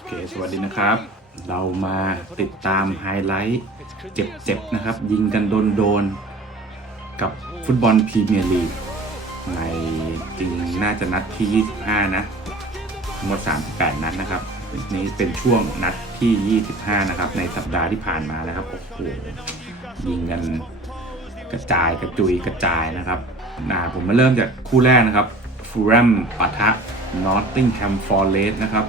โอเคสวัสดีนะครับ เรามาติดตามไฮไลท์เจ็บๆนะครับ ยิงกันโดนๆกับฟุตบอลพรีเมียร์ลีกในจริงน่าจะนัดที่ 25 นะทั้งหมด 38 นัดนะครับนี้เป็นช่วงนัดที่ 25 นะครับ ในสัปดาห์ที่ผ่านมาแล้วครับโอ้โหยิงกันกระจายกระจุยกระจายนะครับนะผมมาเริ่มจากคู่แรกนะครับฟูแรมปะทะนอตติงแฮมฟอร์เรสนะครับ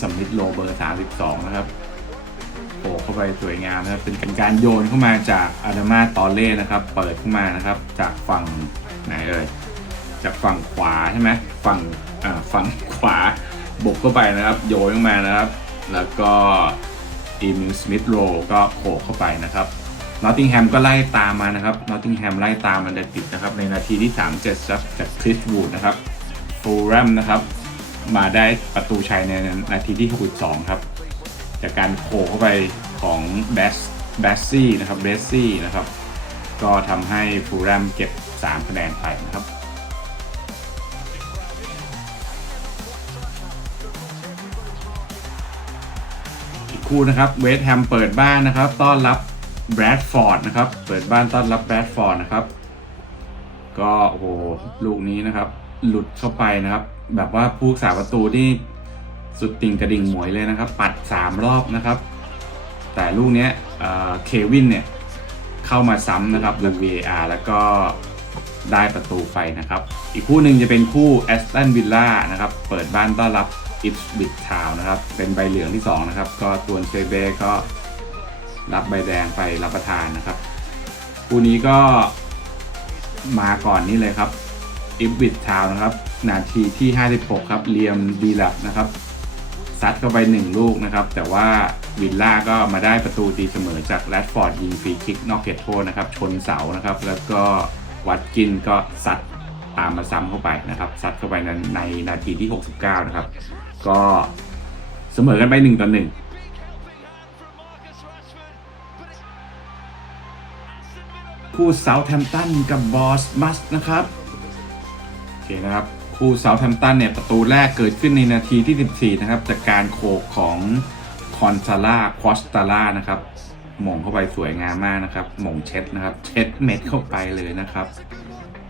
สมิธโลเบอร์ 32 นะครับโผล่เข้าไปสวยงามนะครับ เป็นการโยนเข้ามาจากอาดามาตอเล่นะครับ เปิดเข้ามานะครับ จากฝั่งไหนเอ่ย จากฝั่งขวาใช่ไหมฝั่งอ่าฝั่งขวาบุกเข้าไปนะครับ โยนเข้ามานะครับ แล้วก็อีมิลสมิธโรก็โผล่เข้าไปนะครับนอตติงแฮมก็ไล่ตามมานะครับนอตติงแฮมไล่ตามมันติดนะครับ ในนาทีที่ 37ครับจากคริสวูดนะครับฟูลแรมนะครับ มาได้ประตูชัยในนาทีที่62ครับ จากการโขเข้าไปของแบสแบสซี่นะครับเบสซี่นะครับ ก็ทำให้ฟูลแรมเก็บ 3 คะแนนไปนะครับอีกคู่นะครับเวสต์แฮมเปิดบ้านนะครับ ต้อนรับแบรดฟอร์ดนะครับ เปิดบ้านต้อนรับแบรดฟอร์ดนะครับ ก็โอ้โหลูกนี้นะครับ หลุดเข้าไปนะครับ แบบว่าผู้รักษาประตูนี่สุดติ่งกระดิ่งหมวยเลยนะครับ ปัด 3 รอบนะครับ แต่ลูกเนี้ยเควินเนี่ยเข้ามาซ้ำนะครับดู VAR แล้วก็ได้ประตูไปนะครับ อีกคู่หนึ่งจะเป็นคู่แอสตันวิลล่านะครับ เปิดบ้านต้อนรับอิ s บิ c ทาวนะครับ เป็นใบเหลืองที่ 2 นะครับ ก็ตัวนเซเบก็รับใบแดงไปรับประทานนะครับ คู่นี้ก็มาก่อนนี่เลยครับ อิฟบิ c ทาวนะครับ นาทีที่ 56 ครับเลียมดีลับนะครับซัดเข้าไป 1 ลูกนะครับ แต่ว่าวิลล่าก็มาได้ประตูตีเสมอจากแรดฟอร์ดยิงฟรีคิกนอกเขตโทษนะครับ ชนเสานะครับ แล้วก็วัดกินก็ซัดตามมาซ้ำเข้าไปนะครับซัดเข้าไปในในนาทีที่ 69 นะครับ ก็เสมอกันไป 1 ต่อ 1คู่เซาท์แฮมป์ตันกับบอสมัสนะครับ เคนะครับ คู่เซาท์แฮมป์ตันเนี่ยประตูแรกเกิดขึ้นในนาทีที่ 14 นะครับ จากการโขกของคอนซาร่าควอสตาร่านะครับหม่งเข้าไปสวยงามมากนะครับหม่งเช็ดนะครับ เช็ดเม็ดเข้าไปเลยนะครับ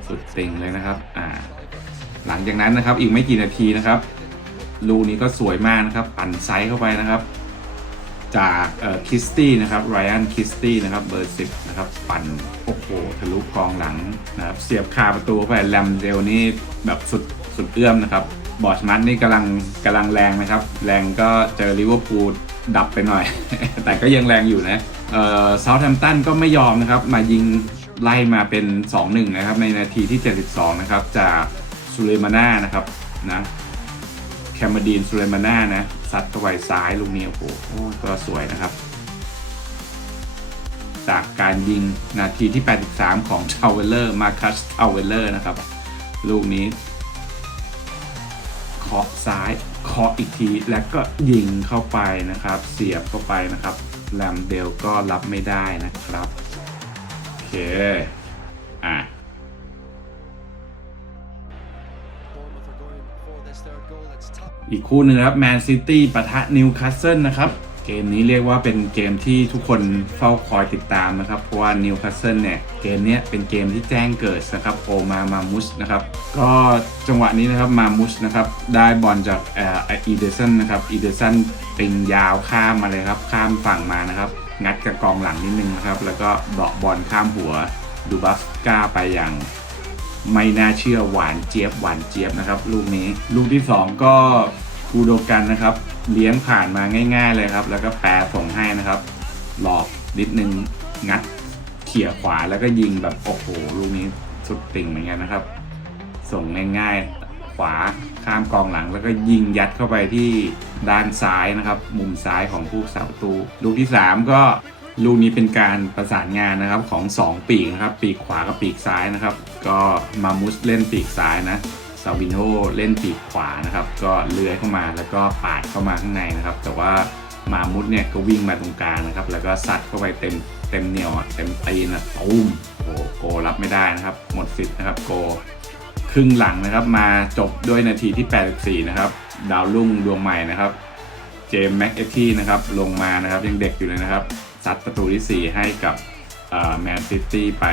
สุดติงเลยนะครับอ่าหลังจากนั้นนะครับอีกไม่กี่นาทีนะครับลูนี้ก็สวยมากนะครับ ปั่นไซส์เข้าไปนะครับ จากคิสตี้นะครับไรอันคิสตี้นะครับเบอร์ 10 นะครับ ปั่นโอ้โหทะลุกองหลังนะครับเสียบคาประตูเข้าไปแรมเดลนี่แบบสุดสุดเอื้อมนะครับบอชมัตนี่กำลังกำลังแรงนะครับ แรงก็เจอลิเวอร์พูลดับไปหน่อย แต่ก็ยังแรงอยู่นะเอ่อเซาท์แฮมป์ตันก็ไม่ยอมนะครับ มายิงไล่มาเป็น 2-1 นะครับ ในนาทีที่ 72 นะครับ จากซูเลมาน่านะครับนะ แคมเบดีนซูเลมาน่านะซัดเข้าไปซ้ายลูกนี้โอ้โหก็สวยนะครับ จากการยิงนาทีที่ 83 ของชาวเวลเลอร์มาคัสชาวเวลเลอร์นะครับ ลูกนี้เคาะซ้ายเคาะอีกทีแล้วก็ยิงเข้าไปนะครับ เสียบเข้าไปนะครับแรมเดลก็รับไม่ได้นะครับ โอเค อะ อีกคู่หนึ่งนะครับแมนซิตี้ปะทะนิวคาสเซิลนะครับเกมนี้เรียกว่าเป็นเกมที่ทุกคนเฝ้าคอยติดตามนะครับ เพราะว่านิวคาสเซิลเนี่ยเกมนี้เป็นเกมที่แจ้งเกิดนะครับโอมามามุสนะครับก็จังหวะนี้นะครับมามุสนะครับได้บอลจากเอ่ออีเดอร์สันนะครับอีเดอร์สันเปิงยาวข้ามมาเลยครับข้ามฝั่งมานะครับงัดกับกองหลังนิดนึงนะครับแล้วก็เดาะบอลข้ามหัวดูบัฟก้าไปอย่าง ไม่น่าเชื่อหวานเจี๊ยบหวานเจี๊ยบนะครับ ลูกนี้ ลูกที่ 2 ก็คูโดกันนะครับ เลี้ยงผ่านมาง่ายๆเลยครับ แล้วก็แปรส่งให้นะครับ หลอกนิดนึงงัดเขี่ยขวาแล้วก็ยิงแบบโอ้โหลูกนี้สุดติ่งเหมือนกันนะครับ ส่งง่ายๆ ขวาข้ามกองหลังแล้วก็ยิงยัดเข้าไปที่ด้านซ้ายนะครับ มุมซ้ายของผู้สาประตูลูกที่ 3 ก็ ลูกนี้เป็นการประสานงานนะครับของ 2 ปีกนะครับ ปีกขวากับปีกซ้ายนะครับ ก็มามุสเล่นปีกซ้ายนะซาวินโฮเล่นปีกขวานะครับ ก็เลื้อยเข้ามาแล้วก็ปาดเข้ามาข้างในนะครับ แต่ว่ามามุสเนี่ยก็วิ่งมาตรงกลางนะครับ แล้วก็ซัดเข้าไปเต็มเต็มเหนียวเต็มตีนะตุ้มโอ้โกรับไม่ได้นะครับ หมดสิทธิ์นะครับโกครึ่งหลังนะครับ มาจบด้วยนาทีที่ 84 นะครับ ดาวรุ่งดวงใหม่นะครับ เจมส์แม็กเอทีนะครับ ลงมานะครับยังเด็กอยู่เลยนะครับ ซัดประตูที่ 4 ให้กับแมนซิตี้ไป